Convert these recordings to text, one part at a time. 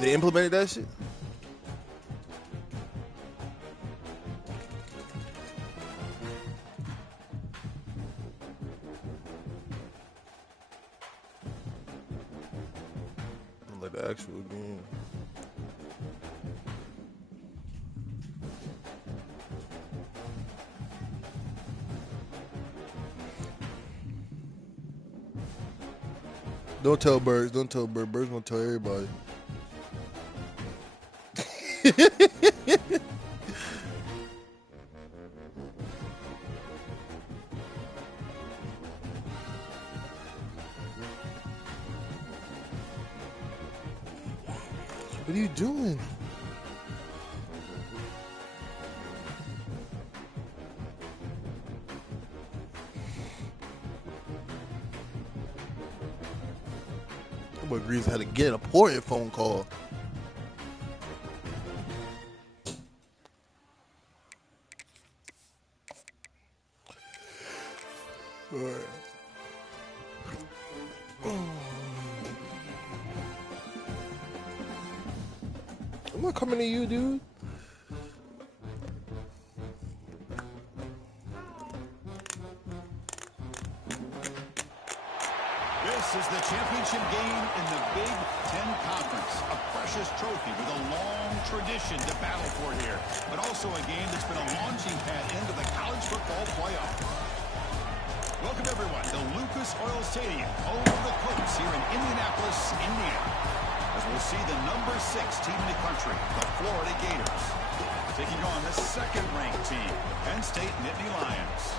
They implemented that shit? Like the actual game. Don't tell Birds. Don't tell Birds. Birds gonna tell everybody. What are you doing? But Greaves had to get an important phone call. All right. I'm not coming to you, dude. This is the championship game in the Big Ten Conference. A precious trophy with a long tradition to battle for here. But also a game that's been a launching pad into the college football playoff. Welcome, everyone, to Lucas Oil Stadium, home of the Colts here in Indianapolis, Indiana. As we'll see the number 6 team in the country, the Florida Gators, taking on the second-ranked team, Penn State Nittany Lions.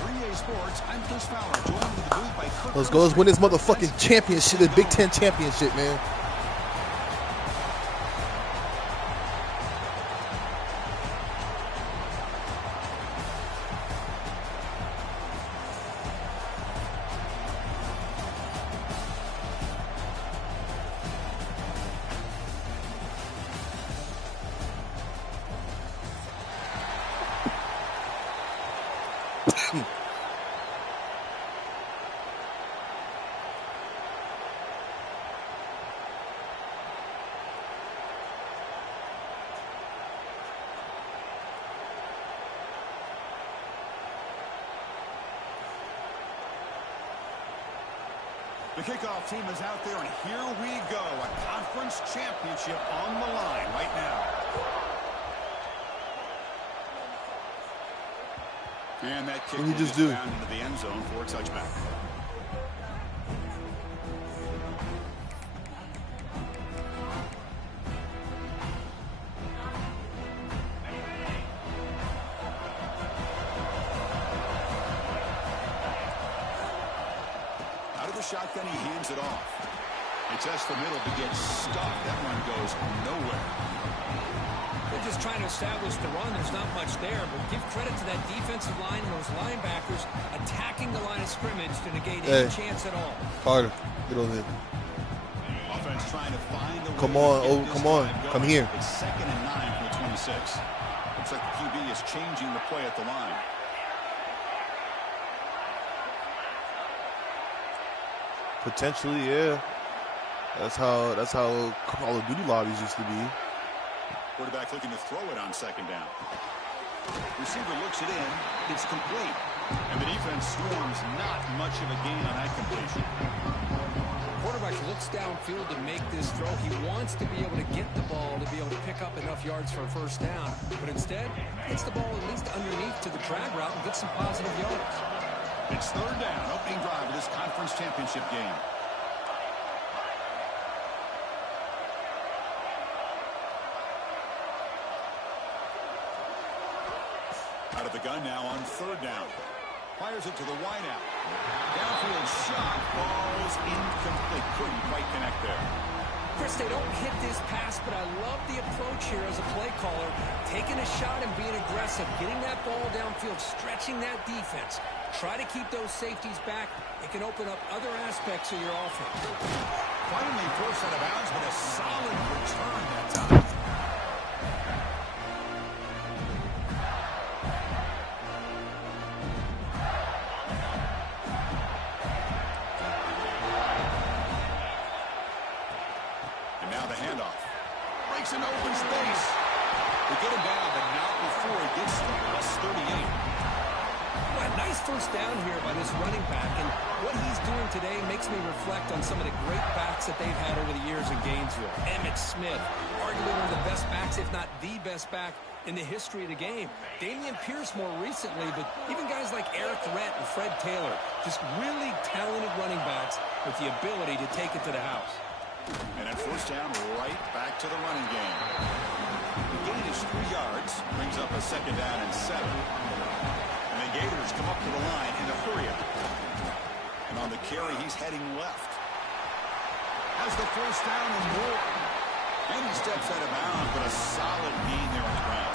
3A Sports, I'm Chris Fowler, joined in the booth by Kirk. Let's go. Let's win this motherfucking championship, the Big Ten championship, man. The kickoff team is out there, and here we go. A conference championship on the line right now. And that kick will just round into the end zone for a touchback. Shotgun, he hands it off. He tests the middle to get stuck. That one goes nowhere. They're just trying to establish the run. There's not much there, but give credit to that defensive line and those linebackers attacking the line of scrimmage to negate any chance at all. Carter, get over here. Offense trying to find the come on, oh, come on, come here. It's 2nd and 9 from the 26. Looks like the QB is changing the play at the line. Potentially, yeah. That's how Call of Duty lobbies used to be. Quarterback looking to throw it on 2nd down. Receiver looks it in. It's complete. And the defense swarms not much of a gain on that completion. Quarterback looks downfield to make this throw. He wants to be able to get the ball to be able to pick up enough yards for a first down. But instead, gets the ball at least underneath to the drag route and gets some positive yards. It's 3rd down, opening drive of this conference championship game. Out of the gun now on 3rd down. Fires it to the wideout. Downfield shot falls incomplete. Couldn't quite connect there. Chris, they don't hit this pass, but I love the approach here as a play caller. Taking a shot and being aggressive, getting that ball downfield, stretching that defense. Try to keep those safeties back. It can open up other aspects of your offense. Finally forced out of bounds, but a solid return that time. And now the handoff. breaks into open space. They get him down, but not before he gets to plus 38. Well, nice first down here by this running back, and what he's doing today makes me reflect on some of the great backs that they've had over the years in Gainesville. Emmitt Smith, arguably one of the best backs, if not the best back in the history of the game. Damian Pierce more recently, but even guys like Eric Rent and Fred Taylor, just really talented running backs with the ability to take it to the house. And at first down, right back to the running game. The gain is 3 yards, brings up a second down and 7. And the Gators come up to the line in a hurry-up. And on the carry, he's heading left. Has the first down and more. And he steps out of bounds, but a solid gain there on the ground.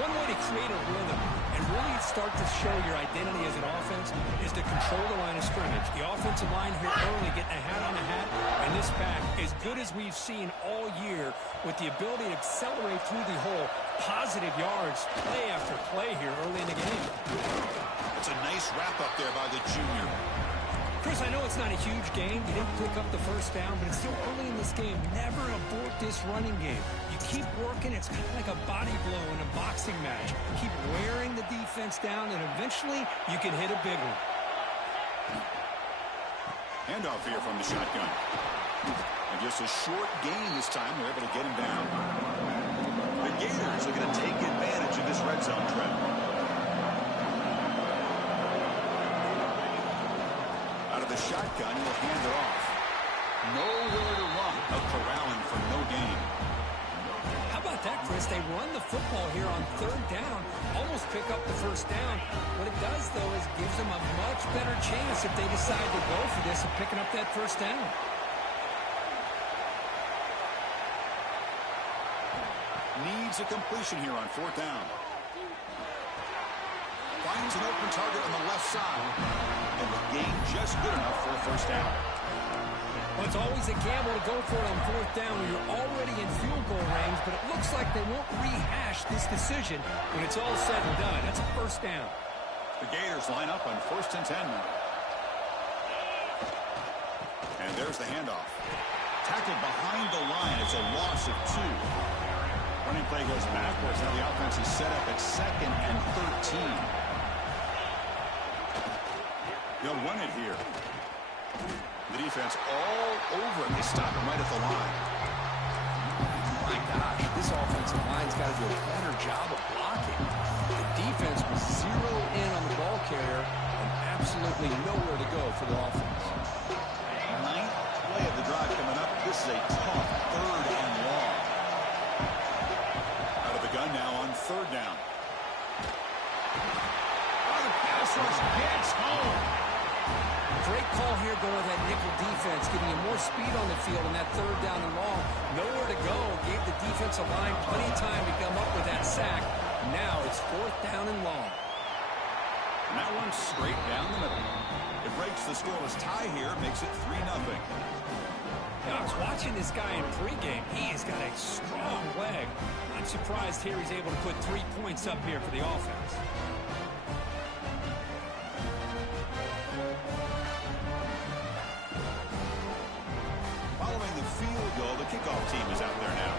One way to create a rhythm and really start to show your identity as an offense is to control the line of scrimmage. The offensive line here early getting a hat on a hat, and this back, as good as we've seen all year, with the ability to accelerate through the hole, positive yards, play after play here early in the game. It's a nice wrap-up there by the junior. Chris, I know it's not a huge game. You didn't pick up the first down, but it's still early in this game. Never abort this running game. You keep working. It's kind of like a body blow in a boxing match. Keep wearing the defense down, and eventually you can hit a big one. Handoff here from the shotgun. And just a short gain this time. They're able to get him down. The Gators are going to take advantage of this red zone trap. Out of the shotgun, he'll hand it off. Nowhere to run. A corralling for no gain. How about that, Chris? They run the football here on third down, almost pick up the first down. What it does, though, is gives them a much better chance if they decide to go for this of picking up that first down. Needs a completion here on fourth down. Finds an open target on the left side. And the gain just good enough for a first down. Well, it's always a gamble to go for it on fourth down when you're already in field goal range, but it looks like they won't rehash this decision when it's all said and done. That's a first down. The Gators line up on 1st and 10 now. And there's the handoff. Tackled behind the line. It's a loss of 2. Running play goes backwards. Now the offense is set up at 2nd and 13. They'll run it here. The defense all over it. They stop him right at the line. My gosh, this offensive line's got to do a better job of blocking. The defense was zero in on the ball carrier and absolutely nowhere to go for the offense. 9th play of the drive coming up. This is a tough 3rd and long. Out of the gun now on 3rd down. Oh, the pass rush gets home. Great call here going with that nickel defense, giving you more speed on the field in that 3rd down and long. Nowhere to go. Gave the defensive line plenty of time to come up with that sack. Now it's 4th down and long. And that one straight down the middle. It breaks the scoreless tie here, makes it 3-0. Now, I was watching this guy in pregame. He has got a strong leg. I'm surprised here he's able to put 3 points up here for the offense. Following the field goal, the kickoff team is out there now.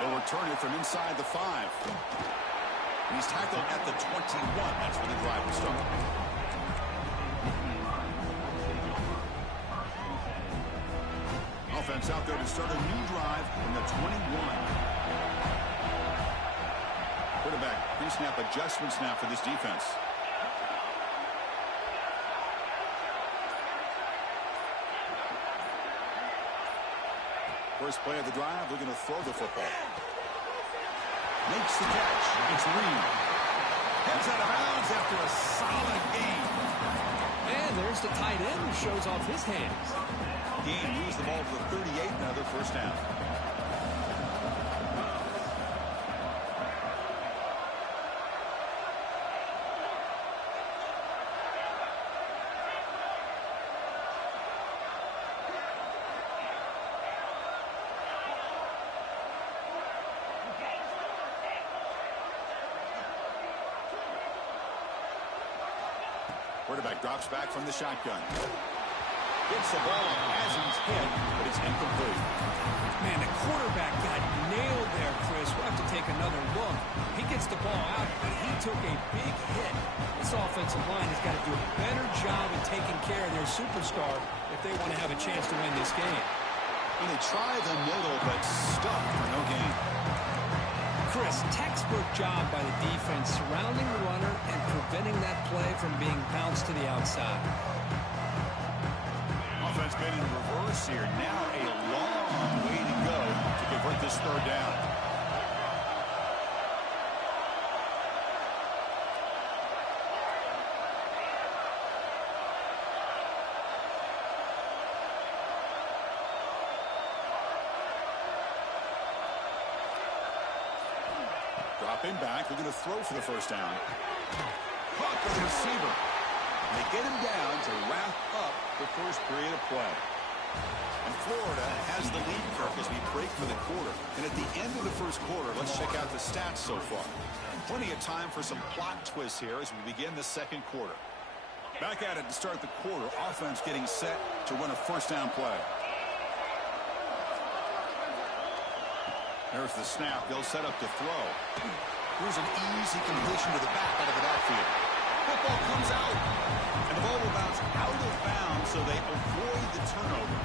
They'll return it from inside the 5. He's tackled at the 21. That's where the drive will start. Offense out there to start a new drive from the 21. Quarterback pre-snap adjustments now for this defense. First play of the drive, they're going to throw the football. Makes the catch. It's Reed. Heads out of bounds after a solid gain. And there's the tight end who shows off his hands. Gain moves the ball to the 38, another first down. Quarterback drops back from the shotgun. Gets the ball as he's hit, but it's incomplete. Man, the quarterback got nailed there, Chris. We'll have to take another look. He gets the ball out, but he took a big hit. This offensive line has got to do a better job of taking care of their superstar if they want to have a chance to win this game. And they try the middle, but stuck for no gain. Chris, textbook job by the defense surrounding the runner and preventing that play from being bounced to the outside. Offense been in reverse here. Now a long way to go to convert this third down. Dropping back, they're going to throw for the first down. Caught by the receiver. And they get him down to wrap up the first period of play. And Florida has the lead, Kirk, as we break for the quarter. And at the end of the first quarter, let's check out the stats so far. Plenty of time for some plot twists here as we begin the second quarter. Back at it to start the quarter. Offense getting set to run a first down play. There's the snap. They'll set up to throw. Here's an easy completion to the back out of the backfield. Football comes out. And the ball will bounce out of bounds, so they avoid the turnover.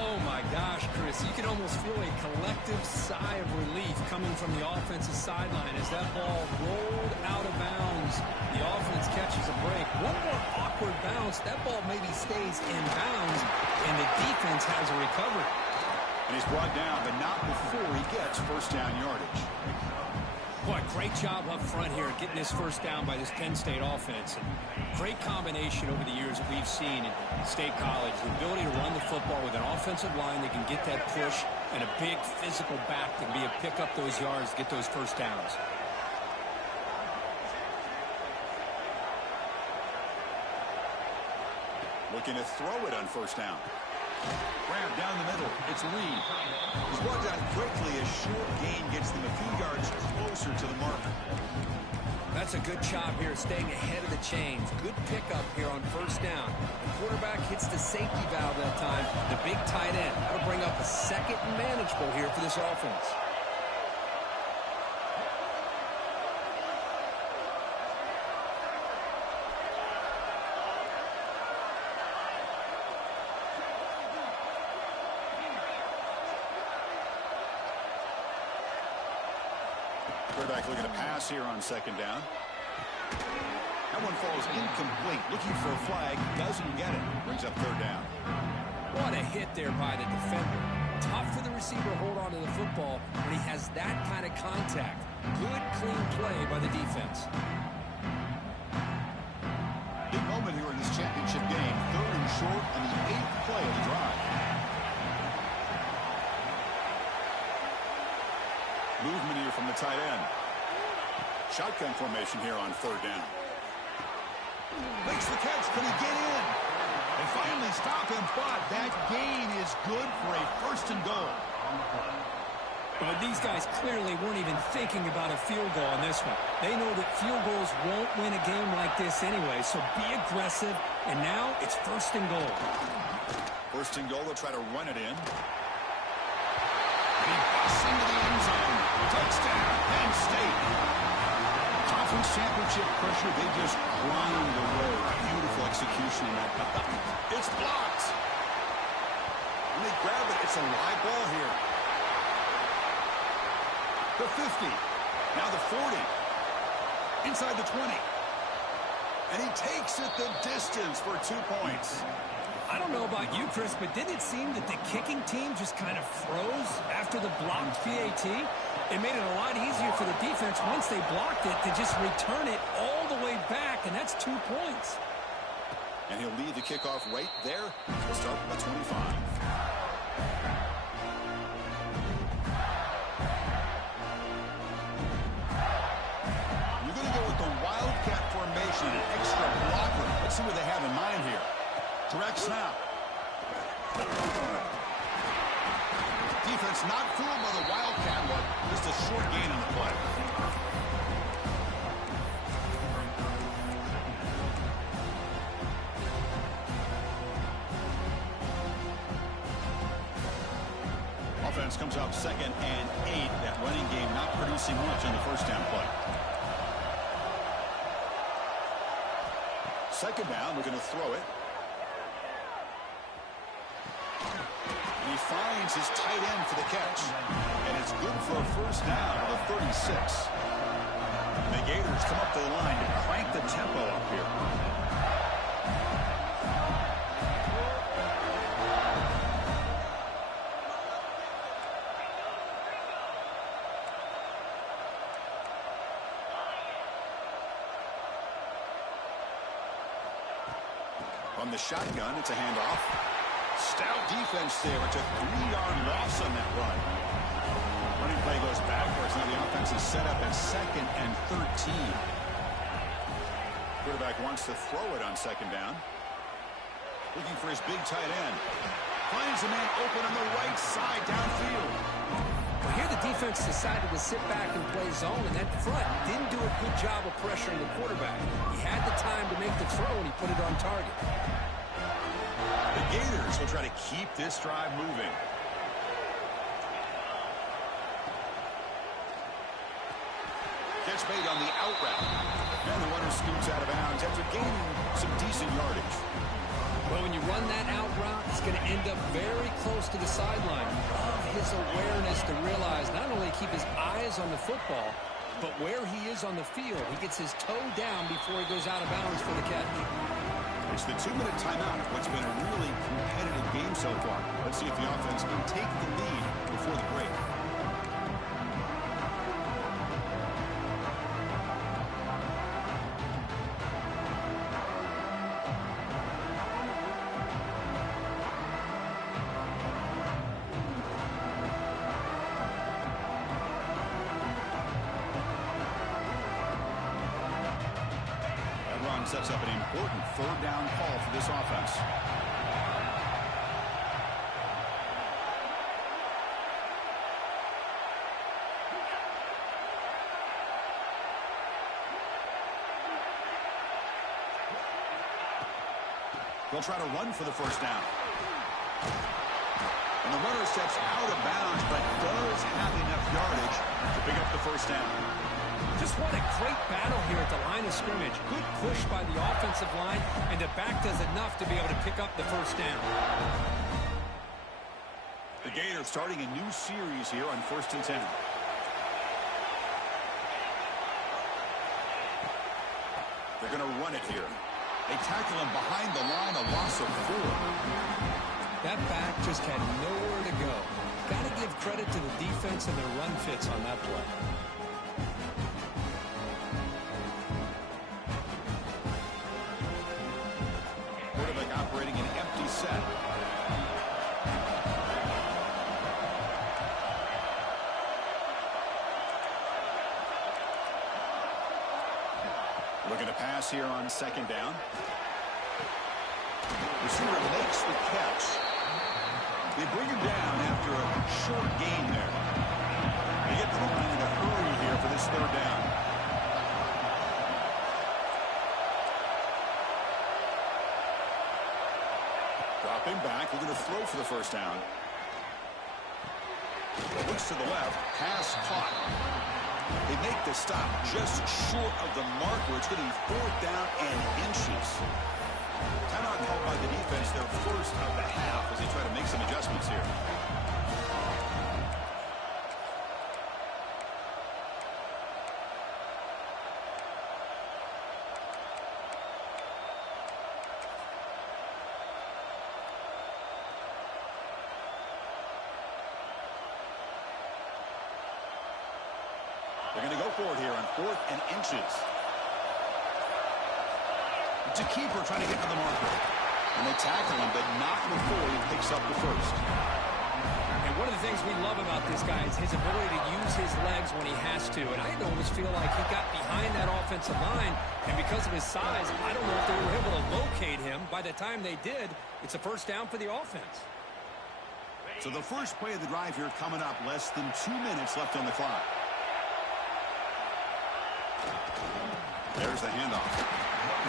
Oh, my gosh, Chris. You can almost feel a collective sigh of relief coming from the offensive sideline as that ball rolled out of bounds. The offense catches a break. One more awkward bounce. That ball maybe stays in bounds, and the defense has a recovery. And he's brought down, but not before he gets first down yardage. Boy, great job up front here getting this first down by this Penn State offense. And great combination over the years that we've seen in State College. The ability to run the football with an offensive line that can get that push and a big physical back that can be able to pick up those yards, get those first downs. Looking to throw it on first down. Grab down the middle. It's Reed. He's brought down quickly. A short gain gets them a few yards closer to the marker. That's a good job here staying ahead of the chains. Good pickup here on first down. The quarterback hits the safety valve that time. The big tight end. That'll bring up a second and manageable here for this offense. Quarterback looking to pass here on second down. That one falls incomplete. Looking for a flag. Doesn't get it. Brings up third down. What a hit there by the defender. Tough for the receiver to hold on to the football when he has that kind of contact. Good, clean play by the defense. Big moment here in this championship game. Third and short on the 8th play of the drive. Movement here from the tight end. Shotgun formation here on third down. Makes the catch. Can he get in? They finally stop him, but that gain is good for a first and goal. But these guys clearly weren't even thinking about a field goal on this one. They know that field goals won't win a game like this anyway, so be aggressive. And now it's first and goal. First and goal, they'll try to run it in. He busts into the end zone. Touchdown, Penn State. Conference championship pressure, they just grind away. Beautiful execution in that. It's blocked. When they grab it, it's a live ball here. The 50. Now the 40. Inside the 20. And he takes it the distance for 2 points. I don't know about you, Chris, but didn't it seem that the kicking team just kind of froze after the blocked PAT? It made it a lot easier for the defense once they blocked it to just return it all the way back, and that's 2 points. And he'll lead the kickoff right there. He'll start from the 25. You're going to go with the Wildcat formation, an extra blocker. Let's see what they have in mind here. Direct snap. Defense not fooled by the Wildcat, but just a short gain on the play. offense comes up 2nd and 8. That running game not producing much on the first down play. 2nd down, looking to throw it. And he finds his tight end for the catch. And it's good for a first down at the 36. The Gators come up to the line to crank the tempo up here. From the shotgun, it's a handoff. Stout defense there. It's a 3-yard loss on that run. Running play goes backwards. Now the offense is set up at 2nd and 13. Quarterback wants to throw it on 2nd down. Looking for his big tight end. Finds a man open on the right side downfield. Well, here the defense decided to sit back and play zone, and that front didn't do a good job of pressuring the quarterback. He had the time to make the throw, and he put it on target. The Gators will try to keep this drive moving. Catch made on the out route. And the runner scoots out of bounds after gaining some decent yardage. Well, when you run that out route, it's going to end up very close to the sideline. His awareness to realize not only keep his eyes on the football, but where he is on the field. He gets his toe down before he goes out of bounds for the catch. It's the 2-minute timeout of what's been a really competitive game so far. Let's see if the offense can take the lead before the break. Sets up an important 3rd down call for this offense. They'll try to run for the first down. And the runner steps out of bounds, but does have enough yardage to pick up the first down. Just what a great battle here at the line of scrimmage. Good push by the offensive line, and the back does enough to be able to pick up the first down. The Gators starting a new series here on 1st and 10. They're going to run it here. They tackle him behind the line, a loss of 4. That back just had nowhere to go. Got to give credit to the defense and their run fits on that play. Operating an empty set. Looking to pass here on 2nd down. Receiver makes the catch. They bring him down after a short gain there. They get to the line in a hurry here for this 3rd down. Dropping back, looking to throw for the first down. Looks to the left, pass caught. They make the stop just short of the marker. It's going to be 4th down and inches. Timeout called by the defense, their first of the half, as they try to make some adjustments here. They're going to go for it here on 4th and inches. It's a keeper trying to get to the marker. And they tackle him, but not before he picks up the first. And one of the things we love about this guy is his ability to use his legs when he has to. And I almost feel like he got behind that offensive line, and because of his size, I don't know if they were able to locate him. By the time they did, it's a first down for the offense. So the first play of the drive here coming up, less than 2 minutes left on the clock. There's the handoff.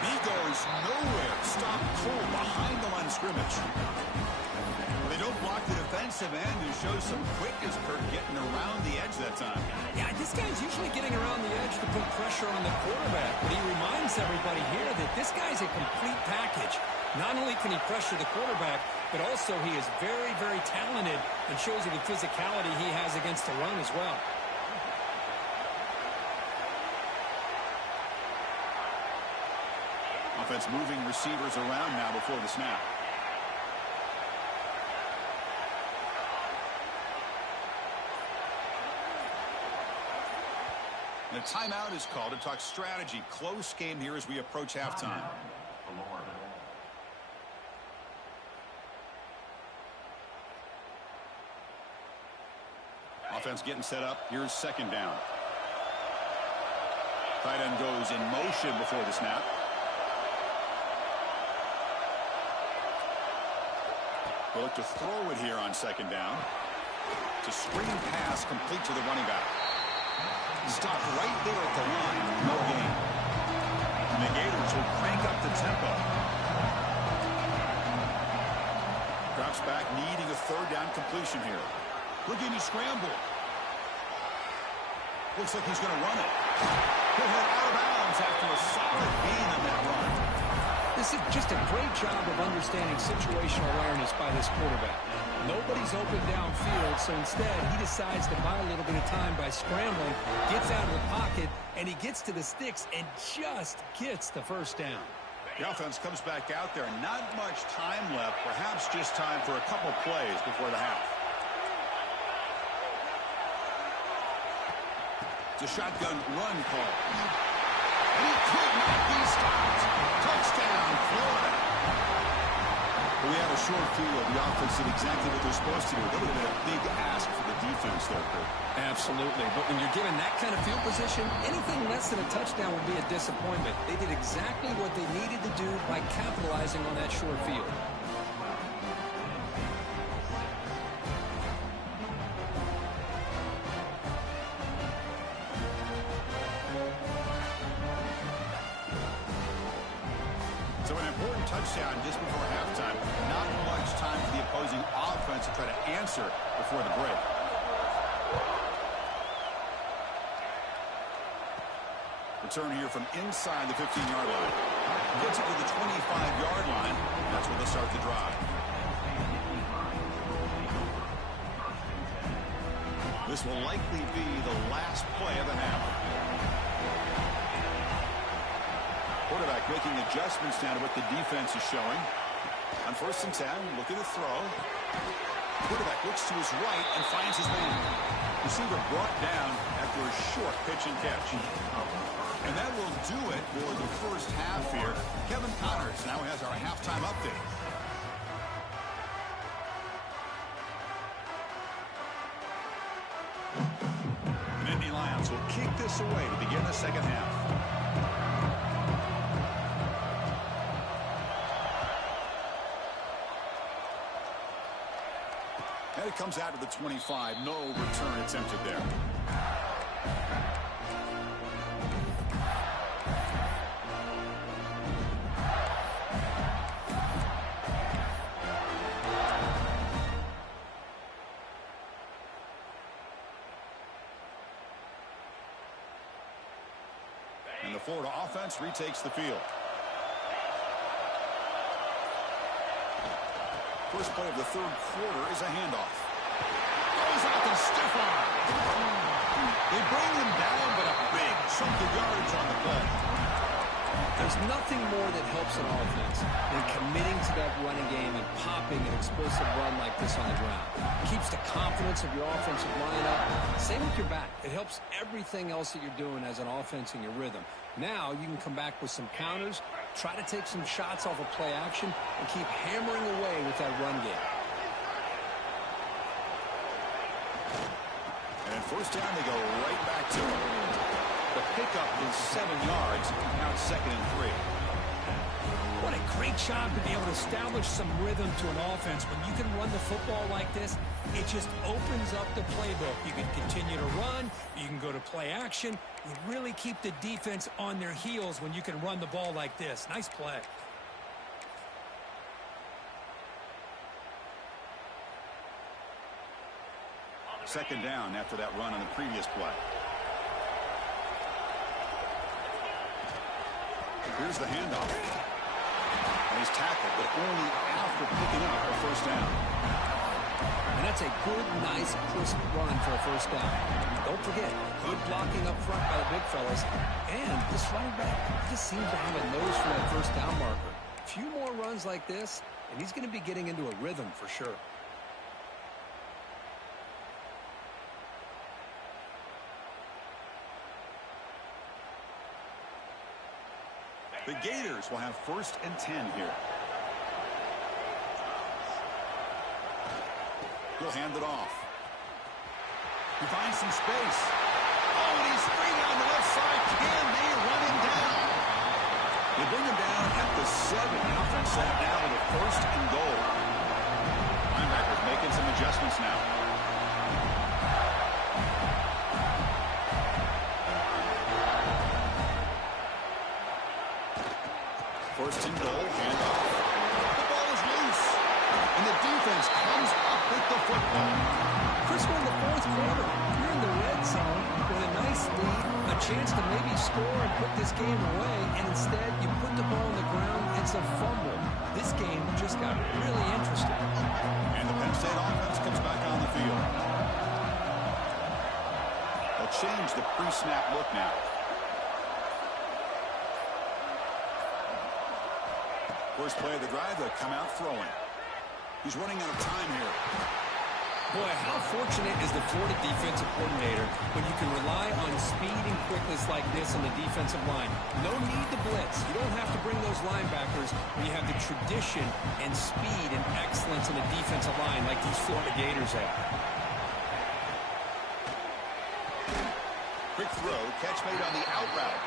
He goes nowhere. Stop cold behind the line of scrimmage. Well, they don't block the defensive end, who shows some quickness, Kurt, getting around the edge that time. Yeah, this guy's usually getting around the edge to put pressure on the quarterback, but he reminds everybody here that this guy's a complete package. Not only can he pressure the quarterback, but also he is very, very talented and shows you the physicality he has against the run as well. Offense moving receivers around now before the snap. And a timeout is called to talk strategy. Close game here as we approach halftime. Offense getting set up. Here's second down. Tight end goes in motion before the snap. They'll look to throw it here on second down. It's a screen pass complete to the running back. Stop right there at the line. No gain. And the Gators will crank up the tempo. Drops back, needing a third down completion here. Look at him scramble. Looks like he's going to run it. He'll head out of bounds after a solid gain on that run. This is just a great job of understanding situational awareness by this quarterback. Nobody's open downfield, so instead he decides to buy a little bit of time by scrambling, gets out of the pocket, and he gets to the sticks and just gets the first down. The offense comes back out there. Not much time left, perhaps just time for a couple plays before the half. It's a shotgun run call. And he could not be stopped. Touchdown, Florida. We have a short field. The offense did exactly what they're supposed to do. That would have been a big ask for the defense there, Kurt. Absolutely. But when you're given that kind of field position, anything less than a touchdown would be a disappointment. They did exactly what they needed to do by capitalizing on that short field. So an important touchdown just before halftime. Not much time for the opposing offense to try to answer before the break. Return here from inside the 15-yard line. Gets it to the 25-yard line. That's where they'll start the drive. This will likely be the last play of the half. Quarterback making adjustments now to what the defense is showing. On 1st and 10, looking to throw. Quarterback looks to his right and finds his man. Receiver brought down after a short pitch and catch. And that will do it for the first half here. Kevin Connors now has our halftime update. The Nittany Lions will kick this away to begin the second half. And it comes out to the 25. No return attempted there. And the Florida offense retakes the field. First play of the third quarter is a handoff. Goes out the stiff arm. They bring him down, but a big chunk of yards on the play. There's nothing more that helps an offense than committing to that running game and popping an explosive run like this on the ground. It keeps the confidence of your offensive line up. Same with your back. It helps everything else that you're doing as an offense in your rhythm. Now you can come back with some counters, try to take some shots off of play action, and keep hammering away with that run game. And first down, they go right back to it. The pickup is 7 yards. Now it's 2nd and 3. What a great job to be able to establish some rhythm to an offense. When you can run the football like this, it just opens up the playbook. You can continue to run. You can go to play action. You really keep the defense on their heels when you can run the ball like this. Nice play. Second down after that run on the previous play. Here's the handoff. And he's tackled, but only after picking up a first down. And that's a good, nice, crisp run for a first down. Don't forget, good blocking up front by the big fellas. And this running back just seems to have a nose for that first down marker. A few more runs like this, and he's going to be getting into a rhythm for sure. The Gators will have 1st and 10 here. He'll hand it off. He finds some space. Oh, and he's free on the left side. Can they run him down? They bring him down at the 7. Offense set now with a 1st and goal. Linebackers making some adjustments now. First and goal, handoff. The ball is loose. And the defense comes up with the football. Chris, we're in the 4th quarter. You're in the red zone with a nice lead, a chance to maybe score and put this game away, and instead you put the ball on the ground. It's a fumble. This game just got really interesting. And the Penn State offense comes back on the field. They'll change the pre-snap look now. First play of the drive, they'll come out throwing. He's running out of time here. Boy, how fortunate is the Florida defensive coordinator when you can rely on speed and quickness like this on the defensive line. No need to blitz. You don't have to bring those linebackers when you have the tradition and speed and excellence on the defensive line like these Florida Gators have. Quick throw, catch made on the out route.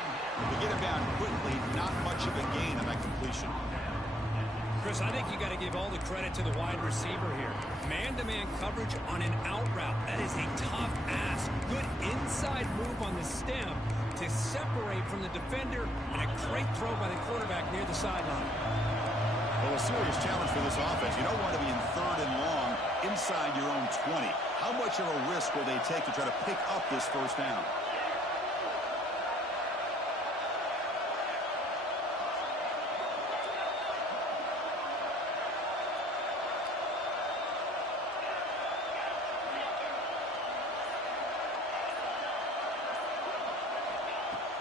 To get him down quickly, not much of a gain on that completion. Chris, I think you got to give all the credit to the wide receiver here. Man-to-man coverage on an out route. That is a tough ask. Good inside move on the stem to separate from the defender, and a great throw by the quarterback near the sideline. Well, a serious challenge for this offense. You don't want to be in 3rd and long inside your own 20. How much of a risk will they take to try to pick up this first down?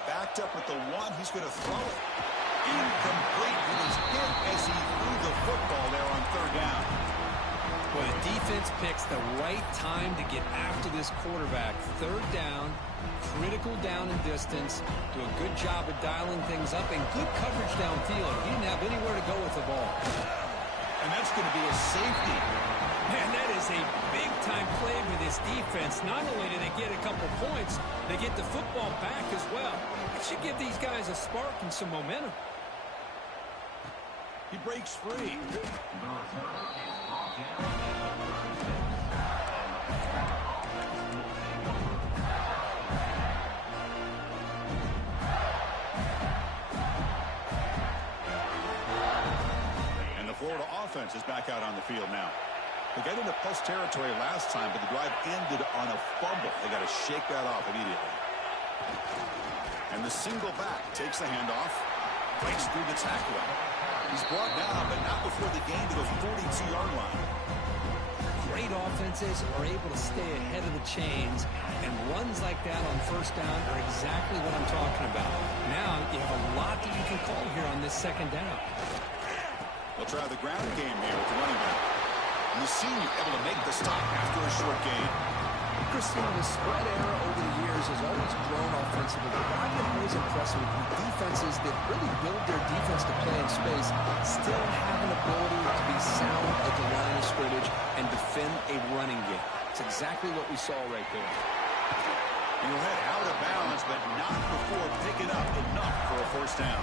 Backed up with the 1, he's going to throw it. Incomplete. He was hit as he threw the football there on 3rd down. Well, the defense picks the right time to get after this quarterback. 3rd down, critical down and distance. Do a good job of dialing things up and good coverage downfield. He didn't have anywhere to go with the ball. And that's going to be a safety. Man, that is a big-time play with this defense. Not only do they get a couple points, they get the football back as well. It should give these guys a spark and some momentum. He breaks free. And the Florida offense is back out on the field now. They got into plus territory last time, but the drive ended on a fumble. They got to shake that off immediately. And the single back takes the handoff, breaks through the tackler. He's brought down, but not before the gain to the 42-yard line. Great offenses are able to stay ahead of the chains, and runs like that on 1st down are exactly what I'm talking about. Now you have a lot that you can call here on this 2nd down. They'll try the ground game here with the running back. And the senior able to make the stop after a short gain. Christian, the spread era over the years has always grown offensively, but I've been always impressed with defenses that really build their defense to play in space, still have an ability to be sound at the line of scrimmage and defend a running game. It's exactly what we saw right there. He'll head out of bounds, but not before picking up enough for a 1st down.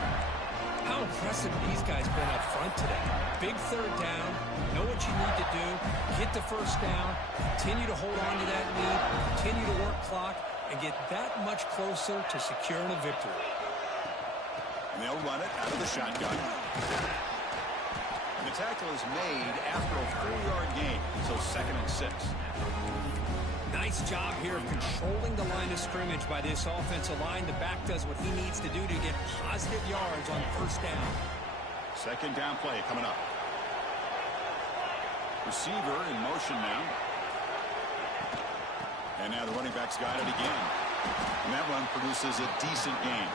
How impressive these guys been up front today. Big third down, know what you need to do, get the first down, continue to hold on to that lead, continue to work clock, and get that much closer to securing a victory. And they'll run it out of the shotgun. And the tackle is made after a 4-yard gain, so 2nd and 6. Nice job here of controlling the line of scrimmage by this offensive line. The back does what he needs to do to get positive yards on first down. 2nd down play coming up. Receiver in motion now. And now the running back's got it again. And that run produces a decent gain.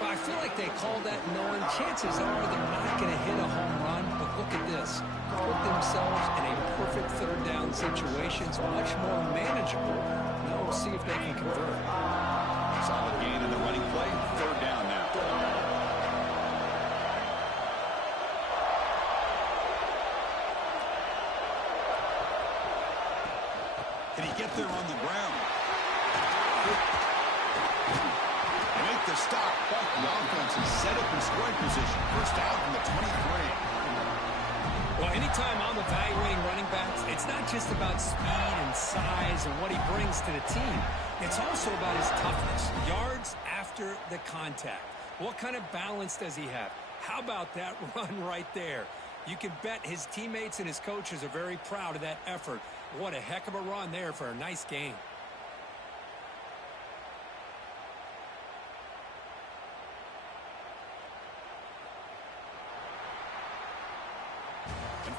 Well, I feel like they called that knowing chances are they're not going to hit a home run, but look at this. Put themselves in a perfect third down situation. It's much more manageable. Now we'll see if they can convert. Solid gain in the running play. 3rd down now. Can he get there on the ground? Make the stop, but the offense is set up in scoring position. First down from the 23. Well, anytime I'm evaluating running backs, it's not just about speed and size and what he brings to the team. It's also about his toughness, yards after the contact. What kind of balance does he have? How about that run right there? You can bet his teammates and his coaches are very proud of that effort. What a heck of a run there for a nice game.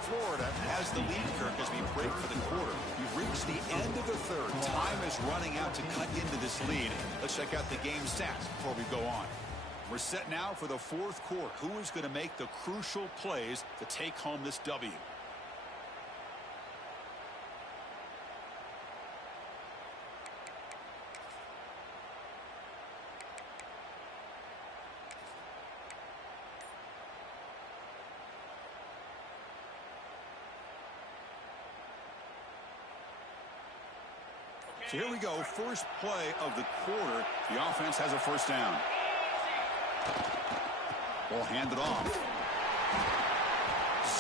Florida has the lead, Kirk, as we break for the quarter. We've reached the end of the third. Time is running out to cut into this lead. Let's check out the game stats before we go on. We're set now for the 4th quarter. Who is going to make the crucial plays to take home this W? So here we go, first play of the quarter. The offense has a first down. Ball handed off.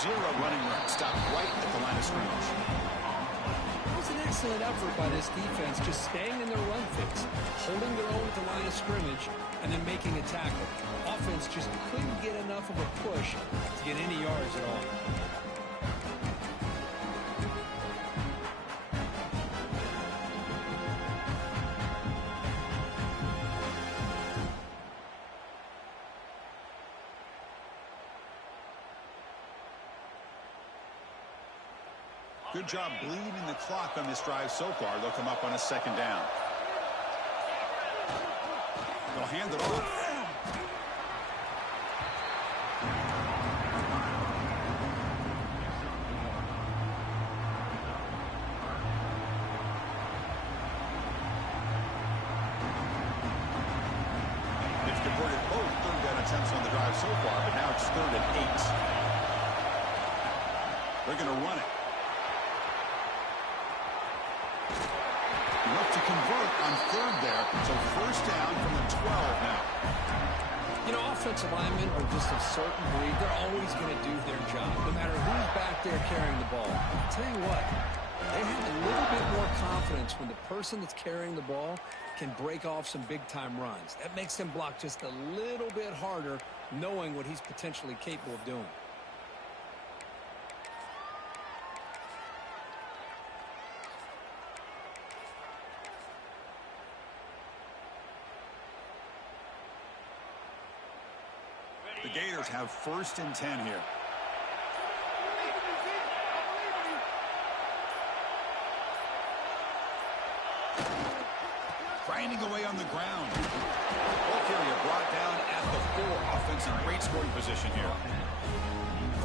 0 running room. Stopped right at the line of scrimmage. It was an excellent effort by this defense, just staying in their run fix, holding their own at the line of scrimmage, and then making a tackle. Offense just couldn't get enough of a push to get any yards at all. Good job bleeding the clock on this drive so far. They'll come up on a 2nd down. They'll hand it off. They've converted both 3rd down attempts on the drive so far, but now it's 3rd and 8. They're going to run it. Look to convert on 3rd there, so first down from the 12 now. You know, offensive linemen are just a certain breed. They're always going to do their job, no matter who's back there carrying the ball. I'll tell you what, they have a little bit more confidence when the person that's carrying the ball can break off some big-time runs. That makes them block just a little bit harder, knowing what he's potentially capable of doing. The Gators have 1st and 10 here. Grinding away on the ground. Ball carrier brought down at the 4. Offense in great scoring position here.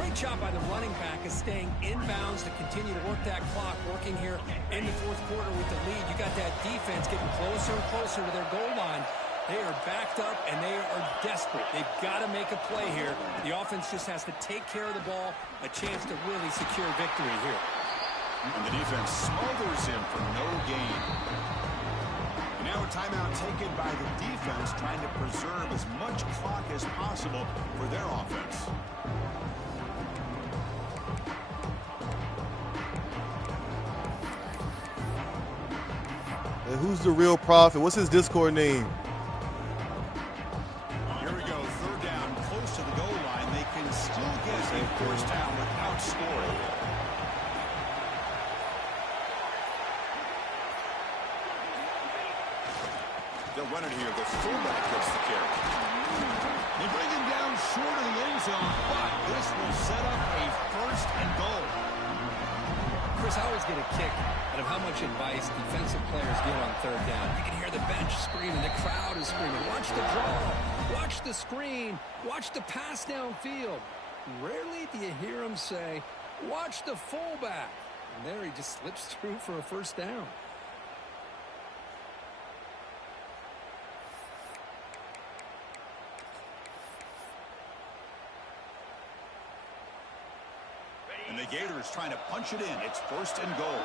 Great job by the running back of staying inbounds to continue to work that clock, working here in the 4th quarter with the lead. You got that defense getting closer and closer to their goal line. They are backed up, and they are desperate. They've got to make a play here. The offense just has to take care of the ball, a chance to really secure victory here. And the defense smothers him for no gain. And Now a timeout taken by the defense, trying to preserve as much clock as possible for their offense. And who's the real prophet? What's his Discord name? Here we go, third down, close to the goal line. They can still get a first down without scoring. They'll run it here. The fullback gets the carry. They bring him down short of the end zone, but this will set up a first and goal. Chris, I always get a kick out of how much advice defensive players get on third down. You can hear the bench screaming, the crowd is screaming. Watch the draw, watch the screen, watch the pass downfield. Rarely do you hear them say, watch the fullback. And there he just slips through for a first down. And the Gators trying to punch it in. It's first and goal.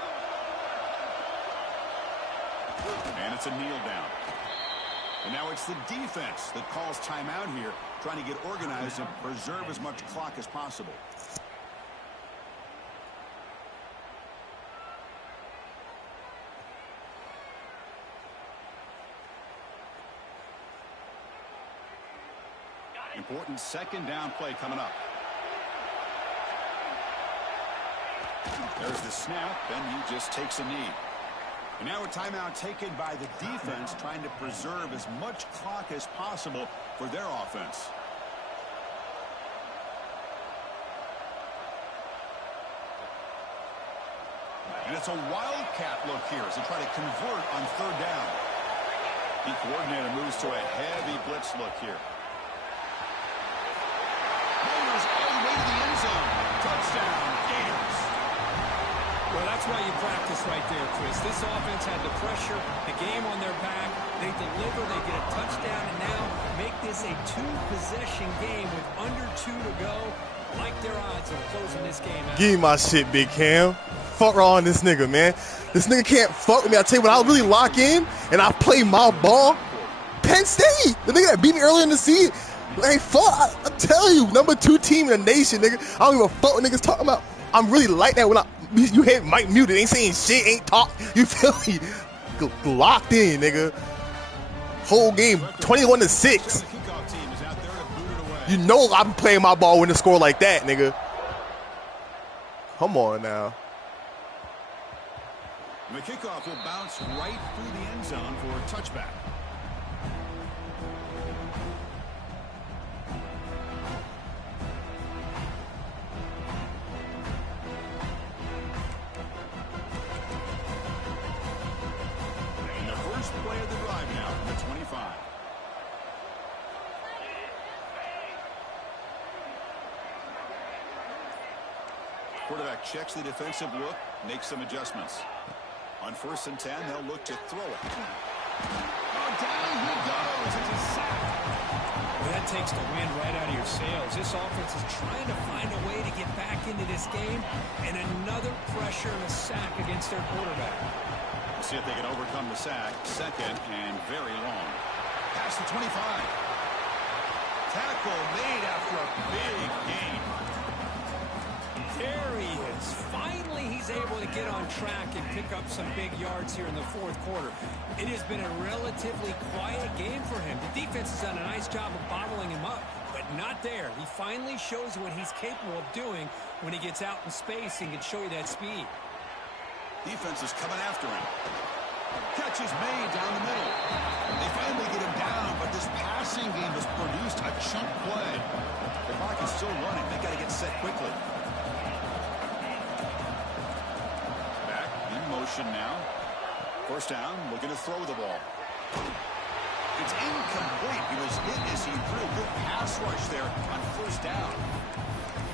And it's a kneel down. And now it's the defense that calls timeout here, trying to get organized and preserve as much clock as possible. Important second down play coming up. There's the snap, then he just takes a knee. And now a timeout taken by the defense, trying to preserve as much clock as possible for their offense. And it's a wildcat look here as they try to convert on third down. The coordinator moves to a heavy blitz look here. Gators all the way to the end zone. Touchdown, Gators. Well, that's why you practice right there, Chris. This offense had the pressure, the game on their back. They deliver, they get a touchdown, and now make this a two-possession game with under 2 to go. Like their odds of closing this game out. Give me my shit, Big Cam. Fuck wrong this nigga, man. This nigga can't fuck with me. I tell you what, I really lock in and I play my ball. Penn State, the nigga that beat me earlier in the season. Like, fuck, I tell you, number 2 team in the nation, nigga. I don't give a fuck what niggas talking about. I'm really like that when you hit Mike muted, ain't saying shit, ain't talk. You feel me? Locked in, nigga. Whole game, 21-6. You know I'm playing my ball when the score like that, nigga. Come on now. The kickoff will bounce right through the end zone for a touchback. And the first play of the drive now from the 25. Quarterback checks the defensive look, makes some adjustments. On 1st and 10, they'll look to throw it. Oh, down he goes. It's a sack. Well, that takes the wind right out of your sails. This offense is trying to find a way to get back into this game, and another pressure and a sack against their quarterback. We'll see if they can overcome the sack. Second and very long. Past the 25. Tackle made after a big gain. There he is. Finally, he's able to get on track and pick up some big yards here in the 4th quarter. It has been a relatively quiet game for him. The defense has done a nice job of bottling him up, but not there. He finally shows what he's capable of doing when he gets out in space and can show you that speed. Defense is coming after him. Catch is made down the middle. They finally get him down, but this passing game has produced a chunk play. The clock is still running. They got to get set quickly. Motion now. First down, looking to throw the ball. It's incomplete. He was hit as he threw. Good pass rush there on 1st down.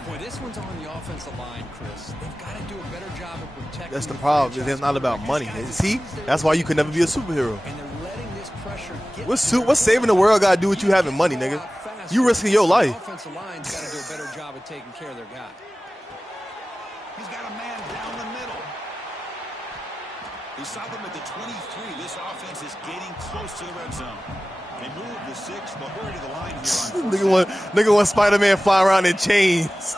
Boy, this one's on the offensive line, Chris. They've got to do a better job of protecting. That's the problem. It's not about money. See, that's why you could never be a superhero. And they're letting this pressure get what's saving the world got to do with you having money, nigga? You risking your life. The offensive line's got to do a better job of taking care of their guy. He's got a man down the middle. He stopped them at the 23. This offense is getting close to the red zone. They move the 6. They'll hurry to the line here on nigga want Spider-Man fly around in chains.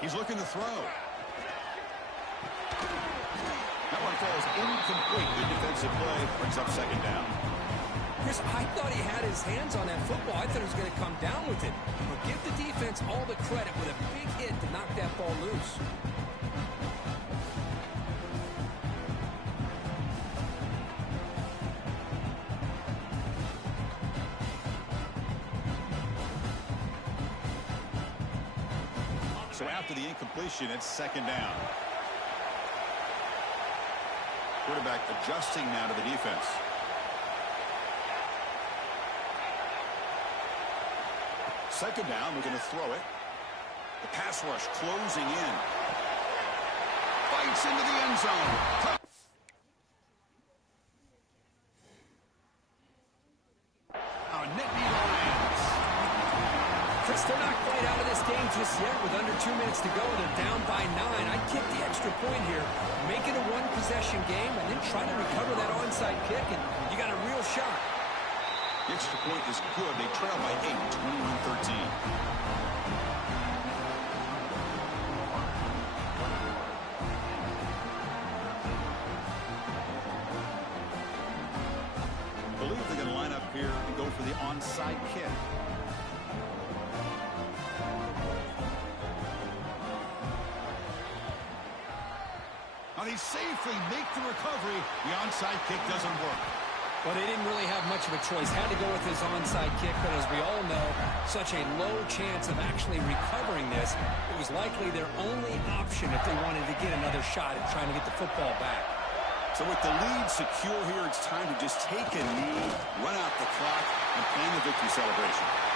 He's looking to throw. That one falls incomplete. Good defensive play. Brings up second down. Chris, I thought he had his hands on that football. I thought he was going to come down with it. But give the defense all the credit with a big hit to knock that ball loose. So after the incompletion, it's second down. Quarterback adjusting now to the defense. Second down, we're going to throw it. The pass rush closing in. Fights into the end zone. Nittany Lions. Chris, they're not quite out of this game just yet. With under 2 minutes to go, they're down by 9. I'd kick the extra point here. Make it a one-possession game, and then try to recover that onside kick, and you got a real shot. The extra point is good. They trail by 8, 21-13. Believe they're going to line up here and go for the onside kick. Now they safely make the recovery. The onside kick doesn't work. Well, they didn't really have much of a choice. Had to go with his onside kick, but as we all know, such a low chance of actually recovering this. It was likely their only option if they wanted to get another shot at trying to get the football back. So with the lead secure here, it's time to just take a knee, run out the clock, and plan the victory celebration.